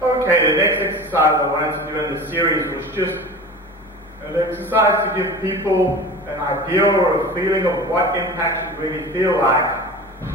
Okay, the next exercise I wanted to do in the series was just an exercise to give people an idea or a feeling of what impact should really feel like.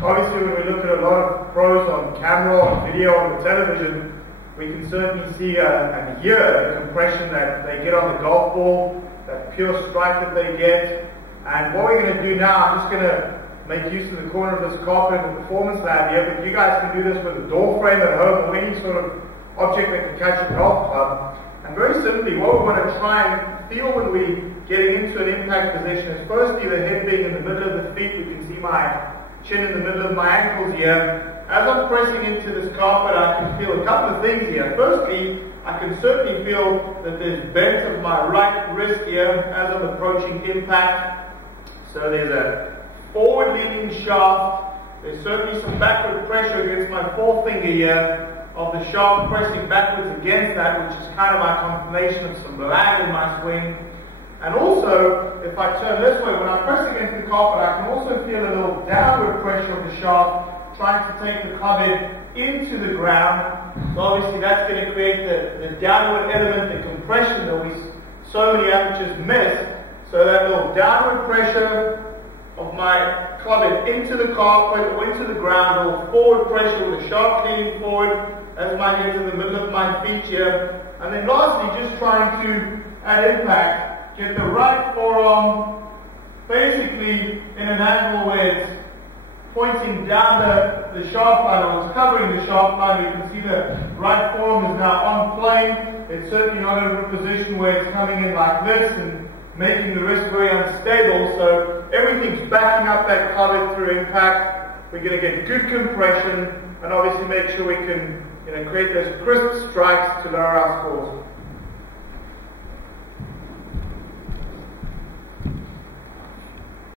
Obviously, when we look at a lot of pros on camera, on video, on the television, we can certainly see and hear the compression that they get on the golf ball, that pure strike that they get. And what we're going to do now, I'm just going to make use of the corner of this carpet in the performance lab here, but you guys can do this with a door frame at home or any sort of object that can catch a golf club. And very simply, what we want to try and feel when we getting into an impact position is firstly the head being in the middle of the feet. We can see my chin in the middle of my ankles here. As I'm pressing into this carpet, I can feel a couple of things here. Firstly, I can certainly feel that there's bent of my right wrist here as I'm approaching impact. So there's a forward-leaning shaft. There's certainly some backward pressure against my forefinger here of the shaft pressing backwards against that, which is kind of my confirmation of some lag in my swing. And also, if I turn this way, when I press against the carpet, I can also feel a little downward pressure of the shaft trying to take the club head into the ground. So obviously that's going to create the downward element, the compression that so many amateurs miss. So that little downward pressure of my club head into the carpet or into the ground, or forward pressure with the shaft leaning forward as my head's in the middle of my feet here. And then lastly, just trying to, at impact, get the right forearm basically in an angle where it's pointing down the shaft line, or it's covering the shaft line. You can see the right forearm is now on plane. It's certainly not in a position where it's coming in like this and making the wrist very unstable. So everything's backing up that club head through impact. We're going to get good compression and obviously make sure we can create those crisp strikes to lower our score.